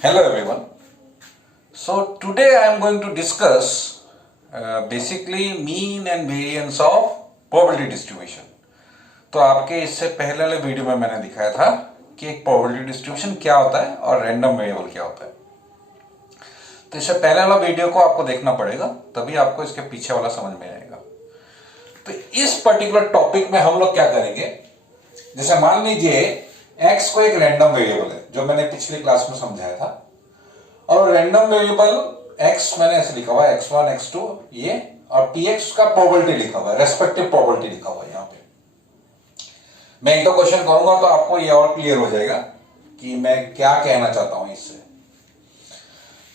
Hello everyone. So today I am going to discuss basically mean and variance of probability distribution. तो आपके इससे पहले वाले video में मैंने दिखाया था कि एक probability distribution क्या होता है और random variable क्या होता है. तो इससे पहले वाला वीडियो को आपको देखना पड़ेगा, तभी आपको इसके पीछे वाला समझ में आएगा. तो इस पर्टिकुलर टॉपिक में हम लोग क्या करेंगे, जैसे मान लीजिए x को एक रैंडम वेरिएबल है जो मैंने पिछली क्लास में समझाया था, और रैंडम वेरिएबल x मैंने ऐसे लिखा हुआ है x1 x2 ये, और px का प्रोबेबिलिटी लिखा हुआ है, रेस्पेक्टिव प्रोबेबिलिटी लिखा हुआ है. यहां पे मैं एक दो क्वेश्चन करूंगा तो आपको ये और क्लियर हो जाएगा कि मैं क्या कहना चाहता हूं इससे.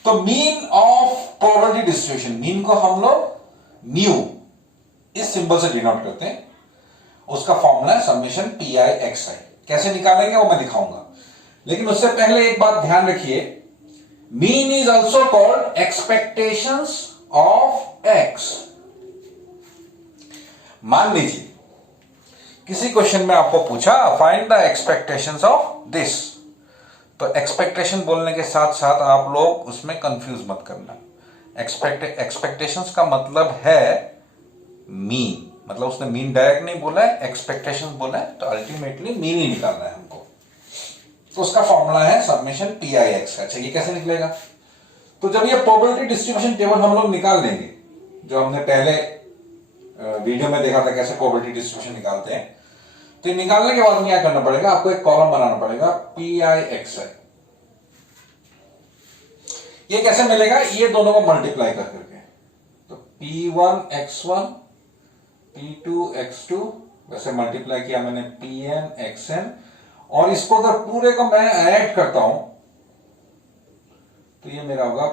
तो mean of probability distribution, mean को हम लोग म्यू इस सिंबल से डिनोट करते हैं. उसका फॉर्मूला है समेशन पी आई एक्स आई. कैसे निकालेंगे वो मैं दिखाऊंगा, लेकिन उससे पहले एक बात ध्यान रखिए, mean is also called expectations of x. मान लीजिए किसी क्वेश्चन में आपको पूछा find the expectations of this, तो एक्सपेक्टेशन बोलने के साथ साथ आप लोग उसमें कंफ्यूज मत करना. एक्सपेक्टेशंस का मतलब है मीन, मतलब उसने मीन डायरेक्ट नहीं बोला है, एक्सपेक्टेशंस बोला है, तो अल्टीमेटली मीन ही निकालना है हमको. तो उसका फॉर्मूला है समेशन पी आई एक्स. अच्छा, ये कैसे निकलेगा? तो जब ये प्रोबेबिलिटी डिस्ट्रीब्यूशन टेबल हम लोग निकाल लेंगे, जो हमने पहले वीडियो में देखा था कैसे प्रोबेबिलिटी डिस्ट्रीब्यूशन निकालते हैं, तो ये निकालने के बाद क्या करना पड़ेगा, आपको एक कॉलम बनाना पड़ेगा पी आई एक्स आई. ये कैसे मिलेगा? ये दोनों को मल्टीप्लाई कर करके, तो P1 x1 P2 x2 वैसे मल्टीप्लाई किया मैंने Pn xn, और इसको अगर पूरे को मैं ऐड करता हूं तो ये मेरा होगा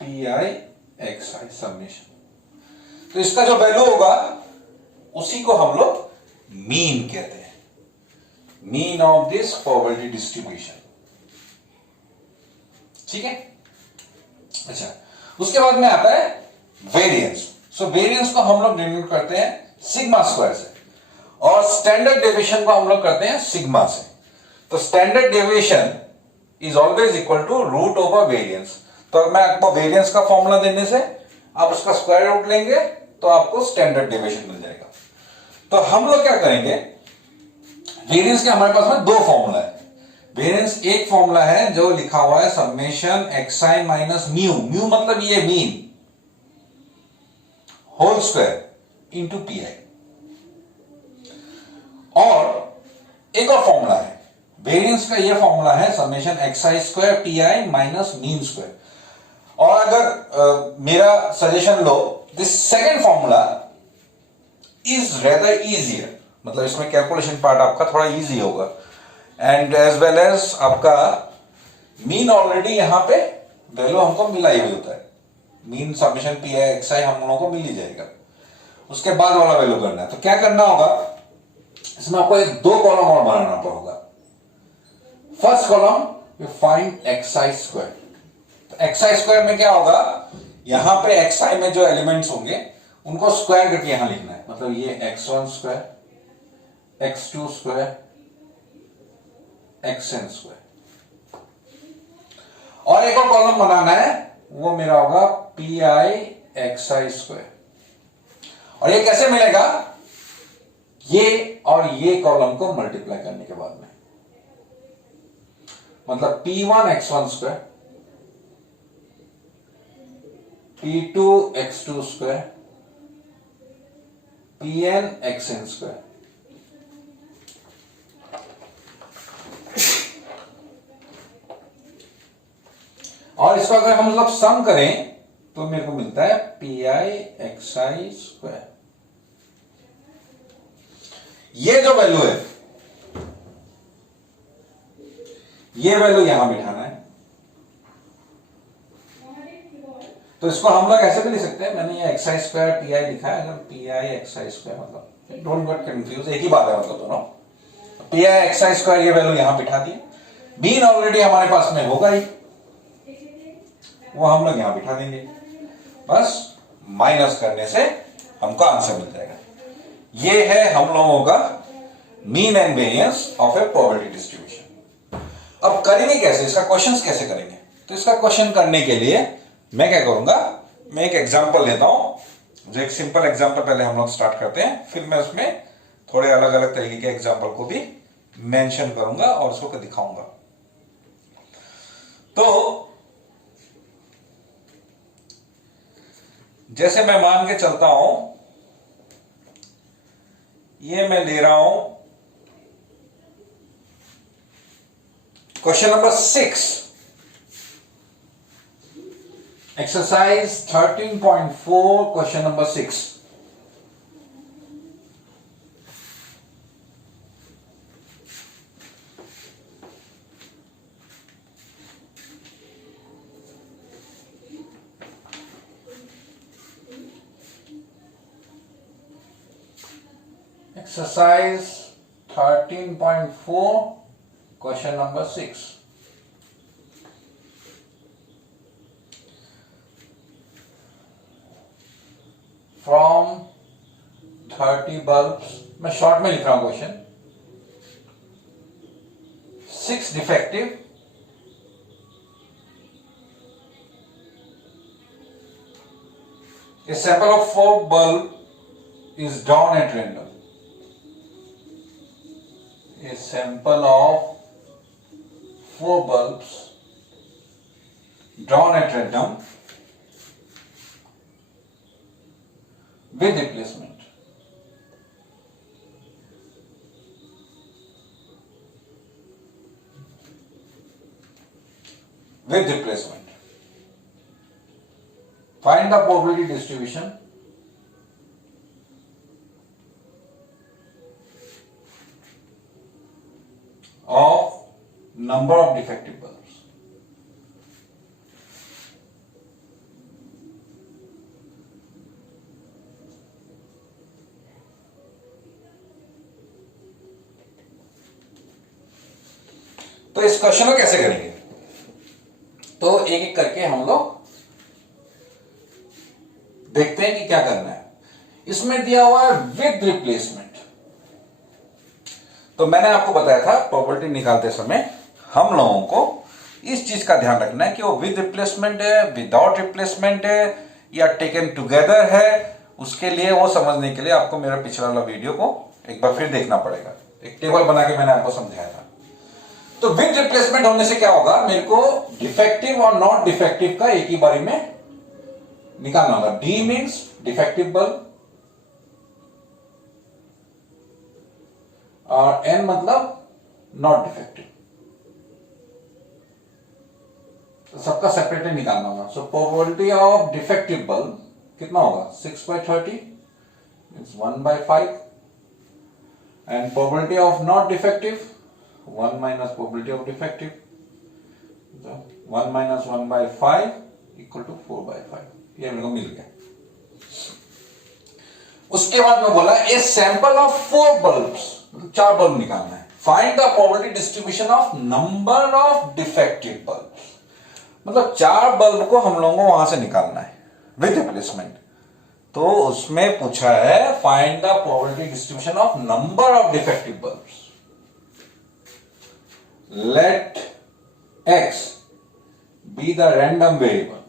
Pi xi समेशन. तो इसका जो वैल्यू होगा उसी को हम लोग मीन कहते हैं, mean of this probability distribution. ठीक है. अच्छा, उसके बाद में आता है वेरिएंस. सो वेरिएंस को हम लोग डिनोट करते हैं सिग्मा स्क्वायर से, और स्टैंडर्ड डेविएशन को हम लोग करते हैं सिग्मा से. तो standard deviation is always equal to root over variance. तो मैं आपको वेरिएंस का फॉर्मूला देने से आप उसका स्क्वायर रूट लेंगे तो आपको स्टैंडर्ड डेविएशन मिल जाएगा. तो हम लोग क्या करेंगे, वेरिएंस के हमारे पास में दो फॉर्मूला है. वेरिएंस एक फॉर्मूला है जो लिखा हुआ है summation x i minus mu, mu मतलब ये mean, whole square into p i. और एक और फॉर्मूला है वेरिएंस का, ये फॉर्मूला है summation X I square P I minus mean square. और अगर मेरा सजेशन लो, this second formula is rather easier, मतलब इसमें कैलकुलेशन पार्ट आपका थोड़ा इजी होगा, एंड एज वेल एज आपका मीन ऑलरेडी यहां पे वैल्यू हमको मिला ही होता है. Mean summation P I X I हम लोगों को मिल ही जाएगा. उसके बाद वाला वैल्यू करना है. तो क्या करना होगा, इसमें आपको एक दो कॉलम और बनाना पड़ेगा. First column you find x I square. तो एक्स आई स्क्वायर में क्या होगा, यहां पे एक्स आई में जो एलिमेंट्स होंगे उनको स्क्वायर करके यहां लिखना है. मतलब ये x1 square, x2 square, xn square. और एक और कॉलम बनाना है, वो मेरा होगा P I X I square. और ये कैसे मिलेगा, ये और ये कॉलम को मल्टीप्लाई करने के बाद में, मतलब P1 x1 square, P2 x2 square, Pn xn square. और इसको अगर हम लोग सम करें तो मेरे को मिलता है P I X I square. ये जो वैल्यू है, ये वैल्यू यहां बिठाना है. तो इसको हम लोग ऐसे भी लिख सकते हैं, मैंने ये एक्स आई स्क्वायर पी आई लिखा है, अगर P I X I square मतलब डोंट गेट कंफ्यूज, एक ही बात है मतलब दोनों. P I X I square ये वैल्यू यहां बिठा दी. मीन ऑलरेडी हमारे पास में होगा ही, वो हम लोग यहां बिठा देंगे. बस माइनस करने से हमको आंसर मिल जाएगा. ये है हम लोगों का mean and variance of A probability distribution. अब करेंगे कैसे, इसका क्वेश्चंस कैसे करेंगे? तो इसका क्वेश्चन करने के लिए मैं क्या करूंगा, मैं एक एग्जांपल लेता हूं, जो एक सिंपल एग्जांपल पहले हम लोग स्टार्ट करते हैं, फिर मैं उसमें थोड़े अलग अलग तरीके के एग्जांपल को भी मेंशन करूंगा और उसको दिखाऊंगा। तो जैसे मैं मान के चलता हूं, ये मैं ले रहा हूं question number 6, exercise 13.4, question number 6। Exercise 13.4, question number 6. From 30 bulbs, मैं शॉर्ट में लिख रहा हूं question, 6 defective, a sample of 4 bulb is drawn at random. A sample of 4 bulbs drawn at random with replacement. With replacement. Find the probability distribution of number of defective bulbs. तो इस question को कैसे करेंगे, तो एक एक करके हम लोग देखते हैं कि क्या करना है। इसमें दिया हुआ है विद रिप्लेसमेंट, तो मैंने आपको बताया था प्रोबेबिलिटी निकालते समय हम लोगों को इस चीज का ध्यान रखना है कि वो विद रिप्लेसमेंट है, विदाउट रिप्लेसमेंट है या टेकन टुगेदर है। उसके लिए वो समझने के लिए आपको मेरा पिछला वाला वीडियो को एक बार फिर देखना पड़ेगा। एक टेबल बना के मैंने आपको समझाया था। तो विद रिप्लेसमेंट होने से क्या होगा, मेरे को डिफेक्टिव और नॉट डिफेक्टिव का एक ही बारी में निकालना होगा। डी मीन्स डिफेक्टिव बल्ब और एन मतलब नॉट डिफेक्टिव, तो सबका सेपरेटली निकालना होगा। So probability of defective bulb कितना होगा, 6/30 means 1/5 and probability of not defective 1 minus probability of defective, so 1 minus 1/5 equal to 4/5, ये मेरे को मिल गया। उसके बाद में बोला a sample of 4 bulbs, 4 bulb निकालना है। Find the probability distribution of number of defective bulb, मतलब 4 बल्ब को हम लोगों को वहां से निकालना है विद रिप्लेसमेंट। तो उसमें पूछा है find the probability distribution of number of defective bulbs. Let x be the random variable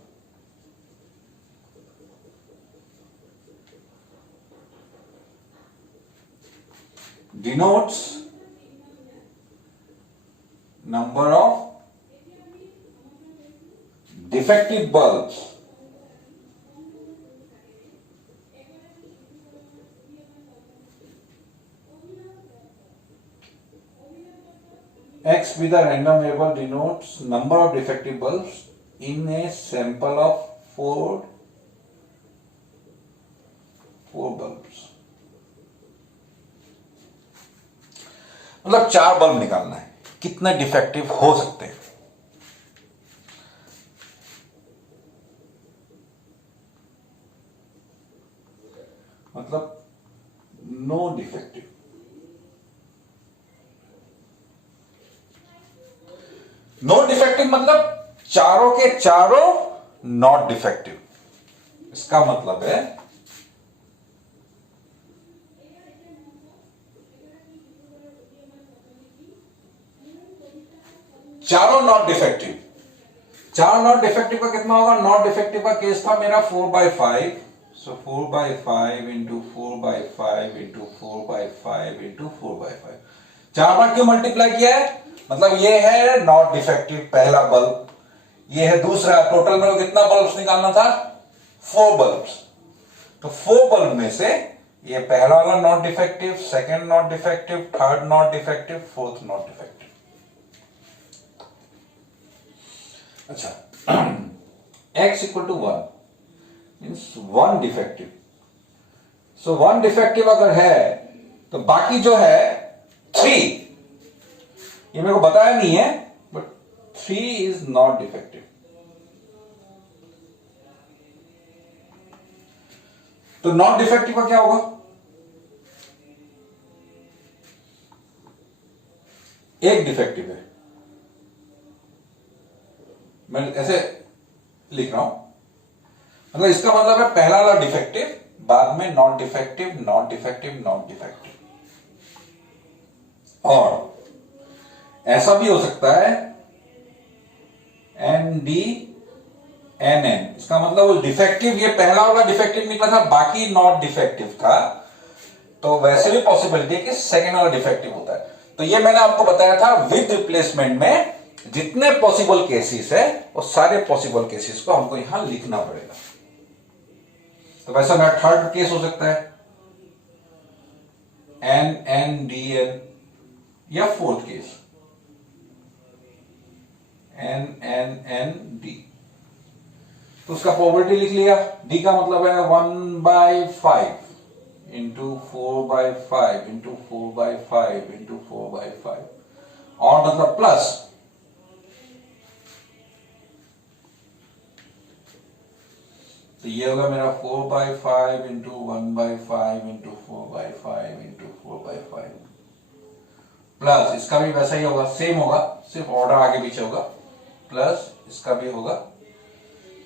denotes number of defective bulbs x with a random variable denotes number of defective bulbs in a sample of 4 bulbs। मतलब 4 bulb निकालना है, कितने defective हो सकते हैं। मतलब no defective, no defective मतलब चारों के चारों नॉट डिफेक्टिव। इसका मतलब है चारों नॉट डिफेक्टिव, चार नॉट डिफेक्टिव का कितना होगा? नॉट डिफेक्टिव का केस था मेरा 4/5, सो 4/5 इंटू 4/5 इंटू 4/5 इंटू 4/5। चार बार क्यों मल्टीप्लाई किया है? मतलब ये है नॉट डिफेक्टिव पहला बल्ब, ये है दूसरा। टोटल में कितना बल्ब्स निकालना था? 4 बल्ब्स। तो 4 बल्ब में से ये पहला वाला not defective, second not defective, third not defective, fourth not defective. अच्छा, x equal to 1 means 1 defective. So 1 defective अगर है तो बाकी जो है 3, ये मेरे को बताया नहीं है, बट 3 इज नॉट डिफेक्टिव। तो नॉट डिफेक्टिव का क्या होगा? एक डिफेक्टिव है, मैं ऐसे लिख रहा हूं, मतलब इसका मतलब है पहला वाला डिफेक्टिव, बाद में not defective, not defective, not defective. और ऐसा भी हो सकता है ND/NN, इसका मतलब वो डिफेक्टिव, ये पहला वाला डिफेक्टिव निकला था, बाकी नॉट डिफेक्टिव था। तो वैसे भी पॉसिबिलिटी है कि सेकेंड वाला डिफेक्टिव होता है। तो ये मैंने आपको बताया था विद रिप्लेसमेंट में जितने पॉसिबल केसेस है वो सारे पॉसिबल केसेस को हमको यहां लिखना पड़ेगा। तो वैसा मेरा थर्ड केस हो सकता है NN/DN, या फोर्थ केस NN/ND। तो उसका प्रोबेबिलिटी लिख लिया। D का मतलब है 1/5 इंटू 4/5 इंटू 4/5 इंटू 4/5, और मतलब प्लस तो ये होगा मेरा 4/5 इंटू 1/5 इंटू 4/5 इंटू 4/5, प्लस इसका भी वैसा ही होगा, सेम होगा, सिर्फ ऑर्डर आगे पीछे होगा, प्लस इसका भी होगा।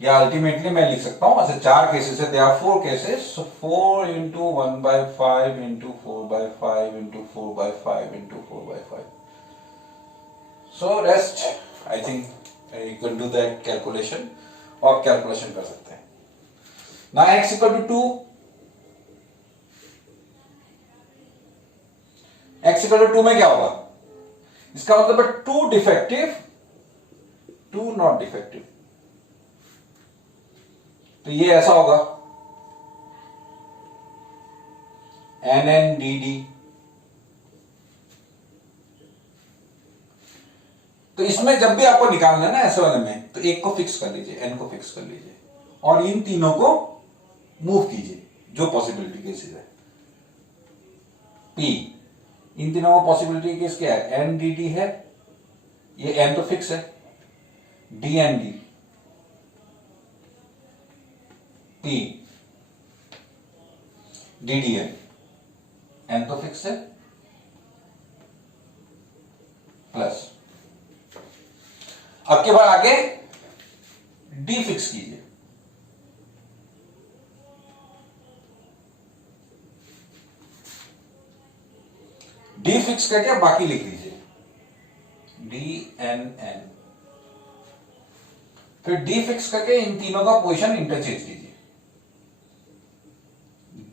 या अल्टीमेटली मैं लिख सकता हूं, ऐसे 4 केसेस है, there are 4 cases, so 4 into 1/5 into 4/5 into 4/5 into 4/5। So rest I think you can do that calculation, और कैलकुलेशन कर सकते हैं ना। x equal to 2, x equal to 2 में क्या होगा? इसका मतलब है 2 डिफेक्टिव, 2 नॉट डिफेक्टिव। तो ये ऐसा होगा NN/DD। तो इसमें जब भी आपको निकालना है ना ऐसे वाले में, तो एक को फिक्स कर लीजिए, n को फिक्स कर लीजिए, और इन तीनों को मूव कीजिए जो पॉसिबिलिटी केसेस है। P, इन तीनों को पॉसिबिलिटी केस क्या है? NDD है, ये n तो फिक्स है, DND, P, DDN, n तो फिक्स है, प्लस अब के बाद आगे D फिक्स कीजिए। D फिक्स करके बाकी लिख लीजिए, DNN, फिर D फिक्स करके इन तीनों का पोजीशन इंटरचेंज कीजिए।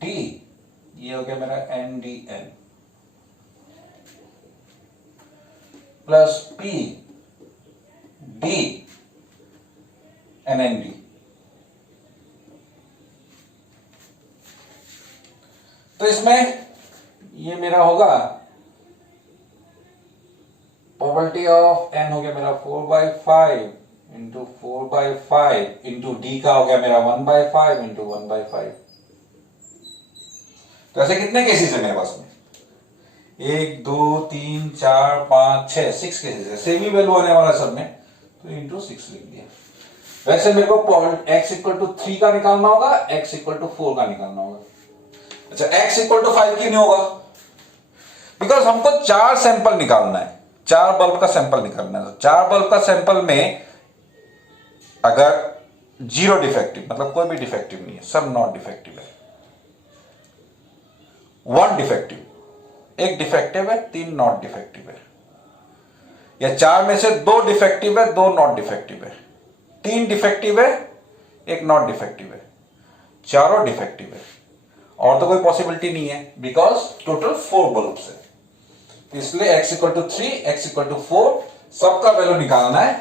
D, ये हो गया मेरा NDN, plus P, D, NND। तो इसमें ये मेरा होगा प्रोबेबिलिटी ऑफ n हो गया मेरा 4/5 इंटू 4/5 इंटू D का हो गया मेरा 1/5 इंटू 1/5। तो ऐसे कितने केसेस है मेरे पास में? 1 2 3 4 5 6 6 केसेस है, सेम ही वैल्यू आने वाला सब में, तो इंटू 6 लिख दिया। वैसे मेरे को x इक्वल टू 3 का निकालना होगा, x इक्वल टू 4 का निकालना होगा। अच्छा, x इक्वल टू 5 क्यों नहीं होगा? बिकॉज हमको 4 सैंपल निकालना है, 4 बल्ब का सैंपल निकालना है। तो 4 बल्ब का सैंपल में अगर 0 डिफेक्टिव, मतलब कोई भी डिफेक्टिव नहीं है, सब नॉट डिफेक्टिव है, 1 डिफेक्टिव, एक डिफेक्टिव है, 3 नॉट डिफेक्टिव है, या 4 में से 2 डिफेक्टिव है, 2 नॉट डिफेक्टिव है, 3 डिफेक्टिव है, एक नॉट डिफेक्टिव है, चारों डिफेक्टिव है और तो कोई पॉसिबिलिटी नहीं है बिकॉज टोटल 4 बल्ब्स है। इसलिए x equal to 3, x equal to 4 सबका वैल्यू निकालना है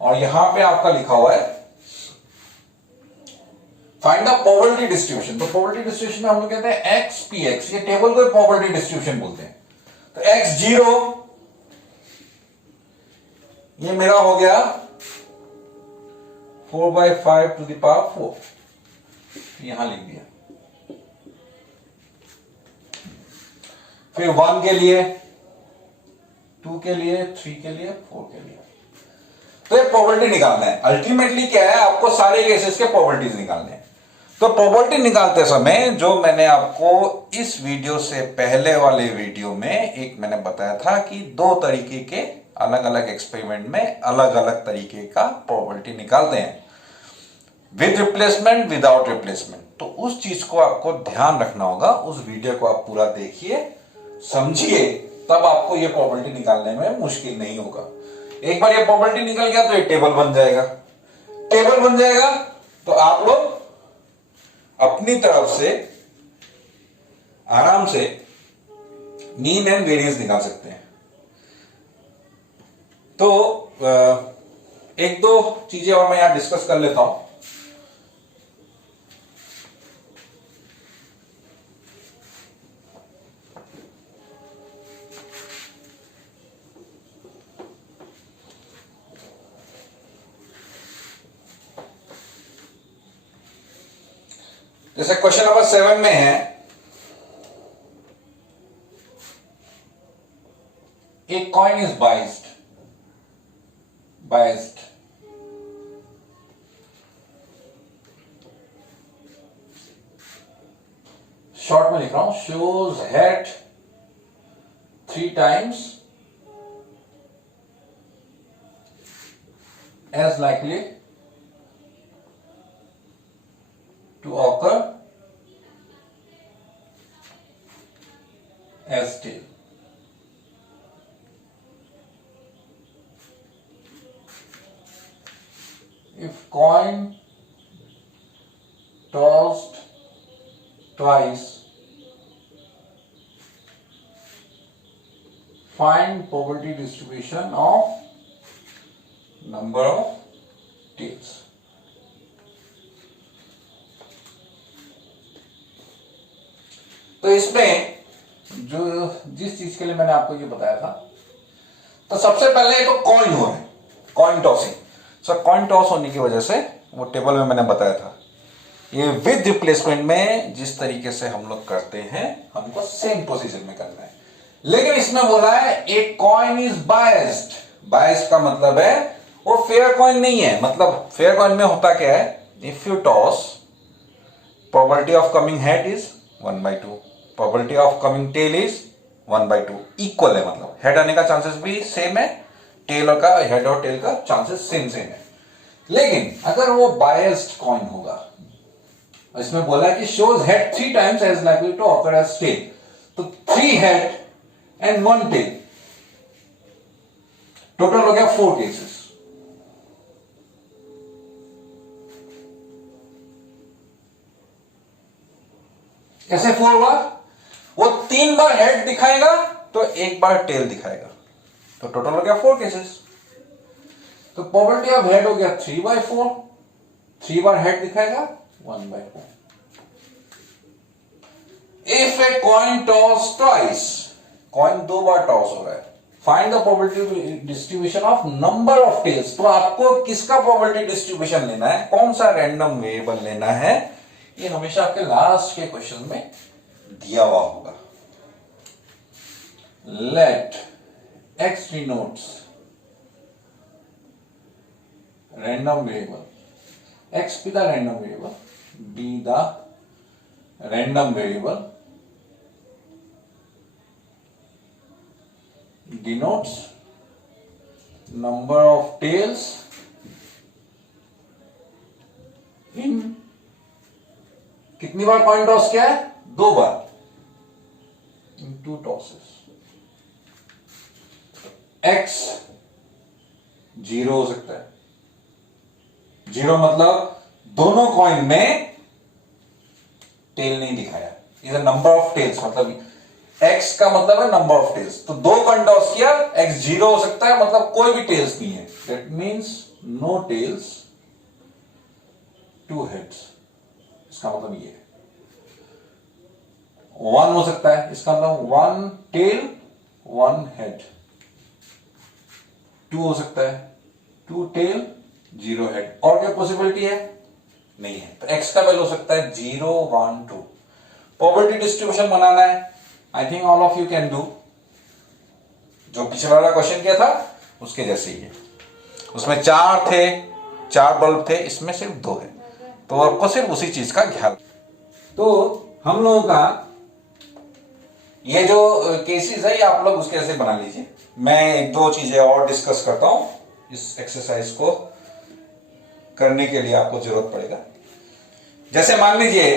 और यहां पे आपका लिखा हुआ है फाइंड द प्रोबेबिलिटी डिस्ट्रीब्यूशन। तो प्रोबेबिलिटी डिस्ट्रीब्यूशन में हम लोग कहते हैं x p x, ये टेबल को प्रोबेबिलिटी डिस्ट्रीब्यूशन बोलते हैं। तो x 0 ये मेरा हो गया 4/5 टू द पावर 4, यहां लिख दिया। फिर 1 के लिए, 2 के लिए, 3 के लिए, 4 के लिए। तो ये प्रोबेबिलिटी निकालना है। अल्टीमेटली क्या है, आपको सारे केसेस के प्रोबेबिलिटीज निकालने हैं। तो प्रोबेबिलिटी निकालते समय जो मैंने आपको इस वीडियो से पहले वाले वीडियो में एक मैंने बताया था कि 2 तरीके के अलग अलग एक्सपेरिमेंट में अलग अलग तरीके का प्रोबेबिलिटी निकालते हैं, विद रिप्लेसमेंट, विदाउट रिप्लेसमेंट। तो उस चीज को आपको ध्यान रखना होगा। उस वीडियो को आप पूरा देखिए, समझिए, तब आपको ये प्रोबेबिलिटी निकालने में मुश्किल नहीं होगा। एक बार ये प्रोबेबिलिटी निकल गया तो ये टेबल बन जाएगा। टेबल बन जाएगा तो आप लोग अपनी तरफ से आराम से मीन एंड वेरिएंस निकाल सकते हैं। तो एक दो चीजें और मैं यहां डिस्कस कर लेता हूं। जैसे क्वेश्चन नंबर 7 में है, एक कॉइन इज बाइस्ड शॉर्ट में लिख रहा हूं, shows head 3 times as likely to occur as tail. If coin tossed twice, find probability distribution of number of tails. तो इसमें जो जिस चीज के लिए मैंने आपको ये बताया था, तो सबसे पहले तो कॉइन हो रहा है, कॉइन टॉसिंग। सो कॉइन टॉस होने की वजह से वो टेबल में मैंने बताया था, ये विद रिप्लेसमेंट में जिस तरीके से हम लोग करते हैं हमको सेम पोजीशन में करना है। लेकिन इसमें बोला है एक कॉइन इज बायस्ड। बायस्ड का मतलब है वो फेयर कॉइन नहीं है। मतलब फेयर कॉइन में होता क्या है, if you toss probability of coming head is 1/2, probability of coming tail is 1/2, equal है। मतलब हेड आने का चांसेस भी सेम है, टेल का, हेड और टेल का चांसेस सेम है। लेकिन अगर वो बायस्ड कॉइन होगा, इसमें बोला है कि shows head 3 times as likely to occur as tail, तो 3 हेड एंड 1 टेल, टोटल हो गया 4 केसेस। कैसे 4 हुआ, वो 3 बार हेड दिखाएगा तो 1 बार टेल दिखाएगा, तो टोटल हो गया 4 केसेस। तो प्रोबेबिलिटी ऑफ हेड हो गया 3/4, 3 बार हेड दिखाएगा 1/4। If a coin toss twice, coin 2 बार टॉस हो रहा है, find the probability distribution of number of tails. तो आपको किसका प्रोबेबिलिटी डिस्ट्रीब्यूशन लेना है, कौन सा रैंडम वेरिएबल लेना है, ये हमेशा आपके लास्ट के क्वेश्चन में दिया हुआ होगा। Let x denotes random variable, x be the random variable, be the random variable, denotes number of tails in, कितनी बार कॉइन टॉस किया है, 2 बार, in 2 tosses। x 0 हो सकता है, जीरो मतलब दोनों कॉइन में टेल नहीं दिखाया, इधर नंबर ऑफ टेल्स, मतलब x का मतलब है नंबर ऑफ टेल्स, तो दो कॉइन टॉस किया, x जीरो हो सकता है, मतलब कोई भी टेल्स नहीं है, that means no tails two heads, इसका मतलब ये है। वन हो सकता है, इसका मतलब one tail one head. Two हो सकता है, टू टेल जीरो हेड, और क्या पॉसिबिलिटी है? नहीं है। तो x का वैल्यू हो सकता है 0 1 2। प्रोबेबिलिटी डिस्ट्रीब्यूशन बनाना है, I think all of you can do. जो पिछला वाला क्वेश्चन किया था उसके जैसे ही है, उसमें चार थे, चार बल्ब थे, इसमें सिर्फ दो है, तो आपको सिर्फ उसी चीज का ख्याल। तो हम लोगों का ये जो केसेस है ये आप लोग उसके ऐसे बना लीजिए। मैं एक दो चीजें और डिस्कस करता हूं, इस एक्सरसाइज को करने के लिए आपको जरूरत पड़ेगा। जैसे मान लीजिए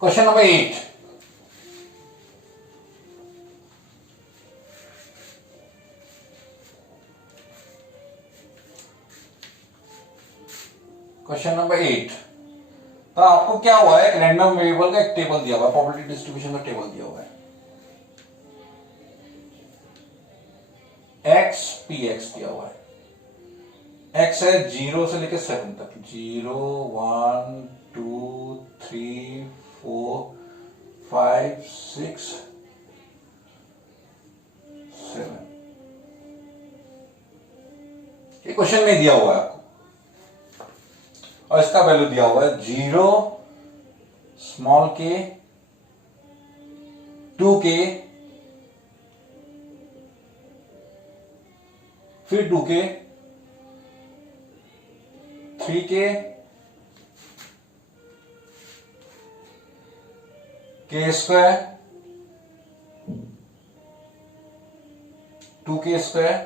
क्वेश्चन नंबर 8, क्वेश्चन नंबर 8, तो आपको क्या हुआ है, एक रैंडम वेरिएबल का एक टेबल दिया हुआ है, प्रोबेबिलिटी डिस्ट्रीब्यूशन का टेबल दिया हुआ है, एक्स पी एक्स दिया हुआ है। एक्स है 0 से लेकर 7 तक, 0 1 2 3 4 5 6 7, ये क्वेश्चन में दिया हुआ है आपको, और इसका वैल्यू दिया हुआ है 0 स्मॉल के 2 के फिर 2 के 3 के स्क्वायर 2 के स्क्वायर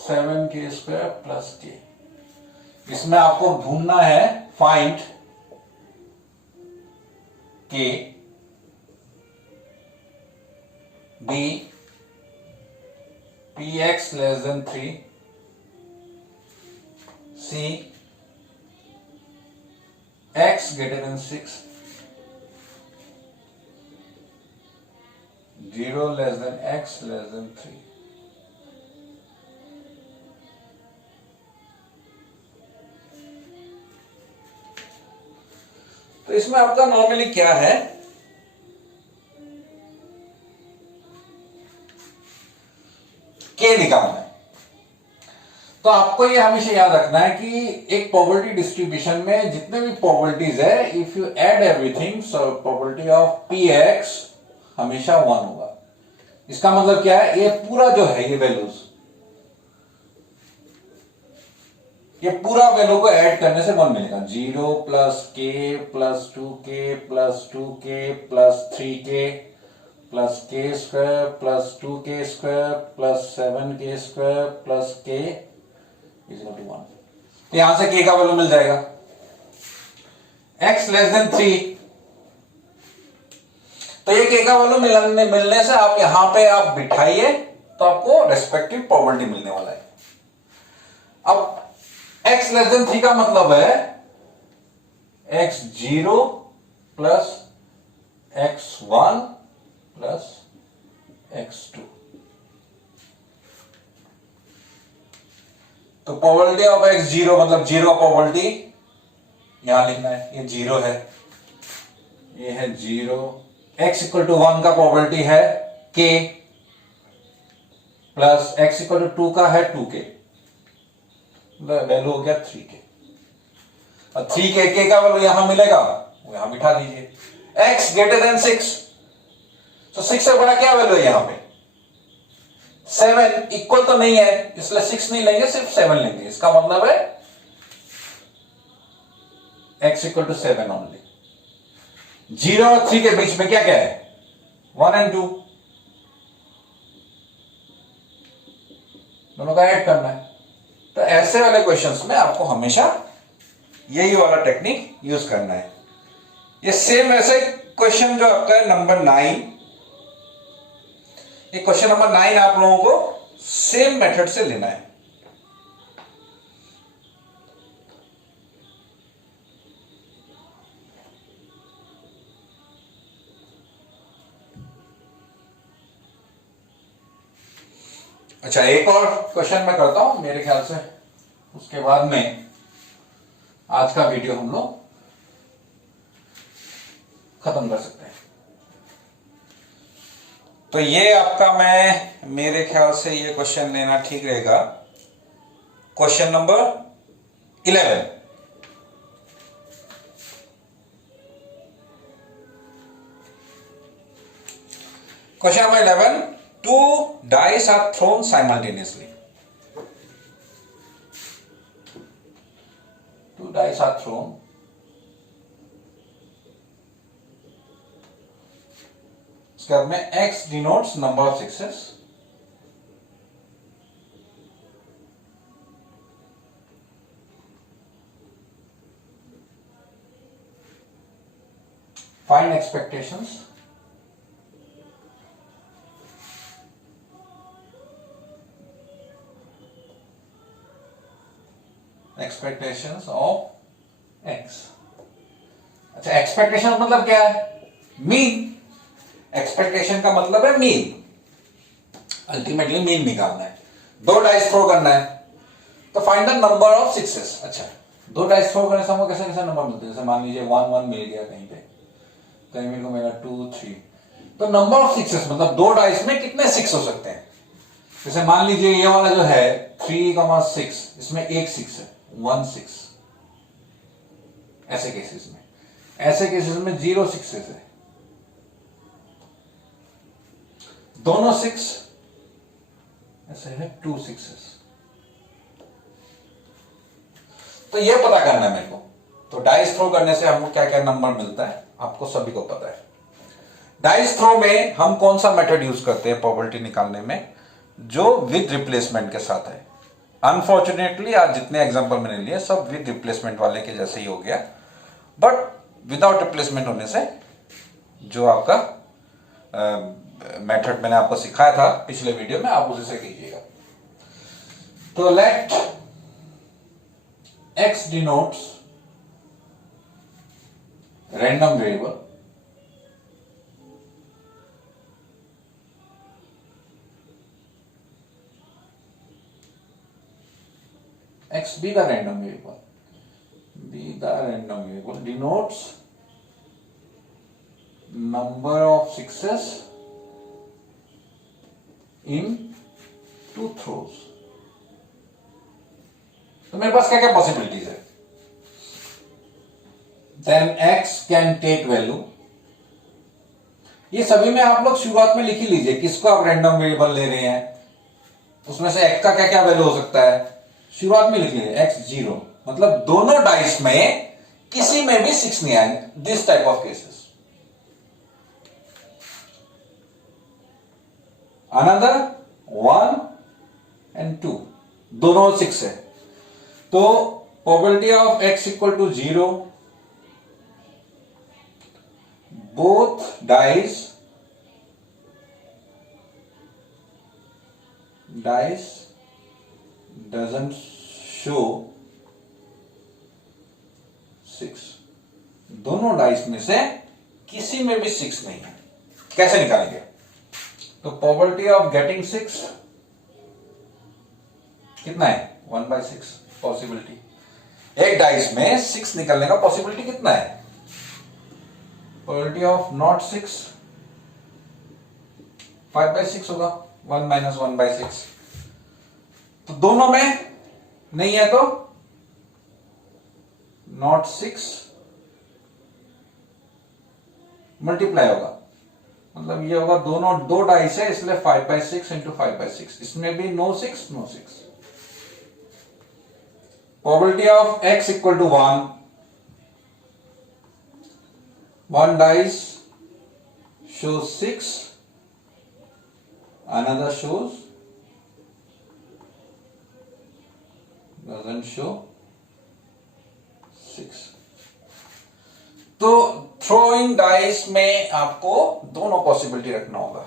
7 के स्क्वायर प्लस के। इसमें आपको ढूंढना है find K B P X less than 3, C X greater than 6, 0 less than X less than 3। तो इसमें आपका नॉर्मली क्या है, के निकालना है। तो आपको ये हमेशा याद रखना है कि एक प्रोबेबिलिटी डिस्ट्रीब्यूशन में जितने भी प्रोबेबिलिटीज है, if you add everything, so probability of P x हमेशा 1 होगा। इसका मतलब क्या है, ये पूरा जो है ये वैल्यूज, ये पूरा वैल्यू को ऐड करने से 1 मिलेगा। 0 plus K plus 2k plus 2k plus 3k plus K square plus 2k square plus 7k square plus k is equal to 1। तो यहां से k का वैल्यू मिल जाएगा x लेस देन 3। तो ये k का वैल्यू मिलने से आप यहां पे आप बिठाइए तो आपको रेस्पेक्टिव प्रोबेबिलिटी मिलने वाला है। अब x लेस देन 3 का मतलब है x0 plus x1 plus x2। तो प्रोबेबिलिटी ऑफ x0 मतलब 0 प्रोबेबिलिटी यहां लिखना है, ये 0 है, ये है 0। x इक्वल टू 1 का प्रोबेबिलिटी है k plus x equal to 2 का है 2k, वैल्यू हो गया 3k। और 3k का वैल्यू यहां मिलेगा, वो यहां बिठा लीजिए। x ग्रेटर देन 6, तो 6 से बड़ा क्या वैल्यू है यहां पे, 7 इक्वल तो नहीं है, इसलिए 6 नहीं लेंगे, सिर्फ 7 लेंगे। इसका मतलब है x इक्वल टू 7 ओनली। 0 और 3 के बीच में क्या क्या है, 1 और 2, दोनों का ऐड करना है। तो ऐसे वाले क्वेश्चंस में आपको हमेशा यही वाला टेक्निक यूज करना है। ये सेम ऐसे क्वेश्चन जो आपका है नंबर 9, ये क्वेश्चन नंबर 9 आप लोगों को सेम मेथड से लेना है। अच्छा, एक और क्वेश्चन मैं करता हूं, मेरे ख्याल से उसके बाद में आज का वीडियो हम लोग खत्म कर सकते हैं। तो ये आपका, मैं मेरे ख्याल से ये क्वेश्चन लेना ठीक रहेगा, question number 11। Question number 11, two dice are thrown simultaneously. Two dice are thrown. इसके बाद में X denotes number of sixes. Find expectations. Expectations of x. अच्छा, एक्सपेक्टेशन मतलब क्या है? मीन। एक्सपेक्टेशन का मतलब है मीन। अल्टीमेटली मीन निकालना है, 2 डाइस थ्रो करना है। तो find the number of sixes. अच्छा, 2 डाइस थ्रो करने से हमको कैसे कैसे नंबर मिलते हैं? जैसे मान लीजिए 1 1 मिल गया कहीं पे, कहीं मेरे को मिला 2 3। तो नंबर ऑफ सिक्सेस मतलब 2 डाइस में कितने 6 हो सकते हैं? जैसे मान लीजिए ये वाला जो है 3,6, इसमें एक 6 है, 1 6। ऐसे केसेस में 0 6 है, दोनों 6। ऐसे है 2 6। तो ये पता करना है मेरे को। तो डाइस थ्रो करने से हमको क्या क्या नंबर मिलता है, आपको सभी को पता है। डाइस थ्रो में हम कौन सा मेथड यूज करते हैं प्रोबेबिलिटी निकालने में? जो विद रिप्लेसमेंट के साथ है। अनफॉर्चुनेटली आज जितने एग्जांपल मैंने लिए सब विद रिप्लेसमेंट वाले के जैसे ही हो गया, बट विदाउट रिप्लेसमेंट होने से जो आपका मेथड मैंने आपको सिखाया था पिछले वीडियो में, आप उसी से कीजिएगा। तो let x denotes random variable, x be the random variable, denotes number of sixes in 2 throws। तो मेरे पास क्या क्या पॉसिबिलिटीज है? Then x can take value. ये सभी में आप लोग शुरुआत में लिख ही लीजिए किसको आप रैंडम वेरिएबल ले रहे हैं, उसमें से x का क्या क्या वैल्यू हो सकता है, शुरुआत में लिख लीजिए। x 0 मतलब दोनों डाइस में किसी में भी 6 नहीं आएंगे, this type of cases. Another 1 and 2 दोनों 6 है। तो probability of x equal to 0, both dice doesn't show 6। दोनों डाइस में से किसी में भी 6 नहीं है। कैसे निकालेंगे? तो प्रोबेबिलिटी ऑफ गेटिंग 6 कितना है? 1/6 पॉसिबिलिटी। एक डाइस में 6 निकलने का पॉसिबिलिटी कितना है? प्रोबेबिलिटी ऑफ नॉट 6 5/6 होगा, 1 - 1/6। तो दोनों में नहीं है तो नॉट 6 मल्टीप्लाई होगा, मतलब ये होगा दोनों 2 डाइस है इसलिए 5/6 इंटू 5/6। इसमें भी no 6 no 6। Probability of x equal to 1, 1 dice shows 6, another shows doesn't show 6। तो थ्रोइंग डाइस में आपको दोनों पॉसिबिलिटी रखना होगा।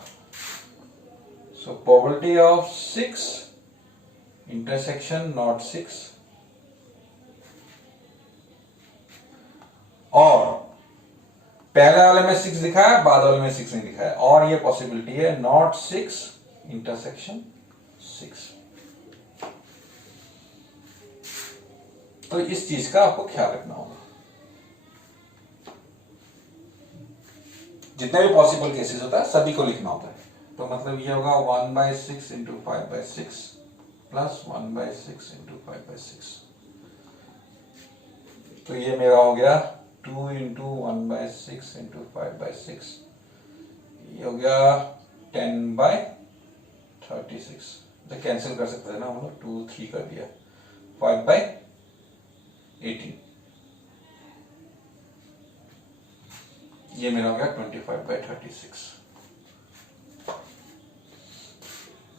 So probability of 6 intersection not 6, और पहले वाले में 6 दिखाया, बाद वाले में 6 नहीं दिखाया, और ये पॉसिबिलिटी है नॉट 6 इंटरसेक्शन 6। तो इस चीज का आपको ख्याल रखना होगा। जितने भी पॉसिबल केसेस होता है सभी को लिखना होता है। तो मतलब ये होगा 1/6 इंटू 5/6 प्लस 1/6 इंटू 5/6। तो ये मेरा हो गया 2 इंटू 1/6 इंटू 5/6, ये हो गया 10/36। तो कैंसिल कर सकते हैं ना हम लोग, 2 3 कर दिया, 5/18, ये मेरा हो गया 25/36।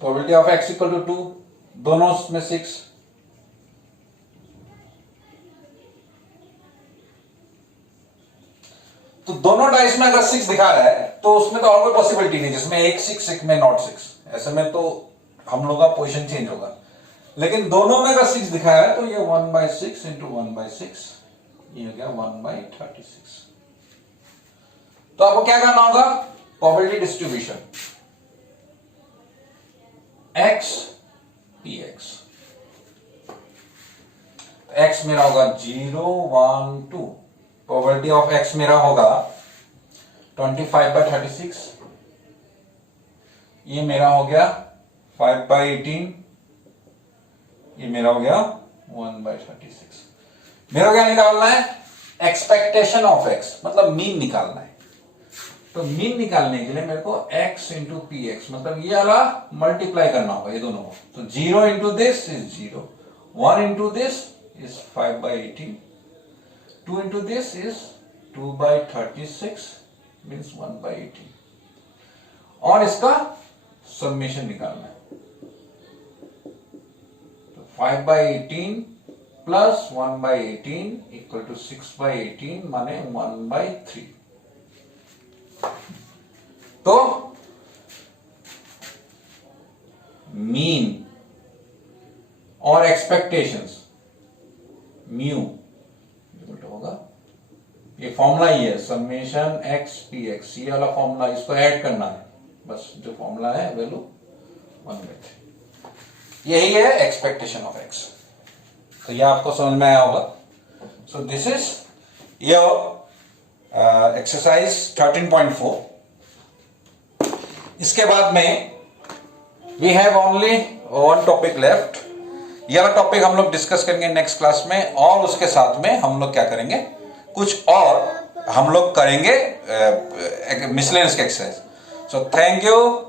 Probability of x equal to 2, दोनों में 6, तो दोनों डाइस में अगर 6 दिखा रहा है तो उसमें तो और कोई पॉसिबिलिटी नहीं जिसमें एक 6 एक में नॉट 6, ऐसे में तो हम लोग का पोजीशन चेंज होगा। लेकिन दोनों में अगर 6 दिखाया है तो ये 1/6 इंटू 1/6, ये हो गया 1/36। तो आपको क्या करना होगा, probability distribution x px, x मेरा होगा 0 1 2, प्रोबेबिलिटी ऑफ x मेरा होगा 25/36, ये मेरा हो गया 5/18, ये मेरा हो गया 1/36। मेरा क्या निकालना है, एक्सपेक्टेशन ऑफ x, मतलब मीन निकालना है। तो मीन निकालने के लिए मेरे को x इंटू पी एक्स, मतलब ये वाला मल्टीप्लाई करना होगा ये दोनों को। तो 0 into this is 0, 1 into this is 5/18, 2 into this is 2/36 means 1/18, और इसका समेशन निकालना है। तो 5/18 प्लस 1/18 इक्वल टू 6/18 माने 1/3। तो मीन और एक्सपेक्टेशंस म्यू होगा, ये फॉर्मूला ही है समेशन x px, ये वाला फॉर्मूला, इसको ऐड करना है बस, जो फॉर्मूला है वैल्यू 1/3, यही है एक्सपेक्टेशन ऑफ x। तो ये आपको समझ में आया होगा। So this is your exercise 13.4। इसके बाद में we have only one topic left. यह टॉपिक हम लोग डिस्कस करेंगे नेक्स्ट क्लास में, और उसके साथ में हम लोग क्या करेंगे, कुछ और हम लोग करेंगे miscellaneous exercise. So thank you.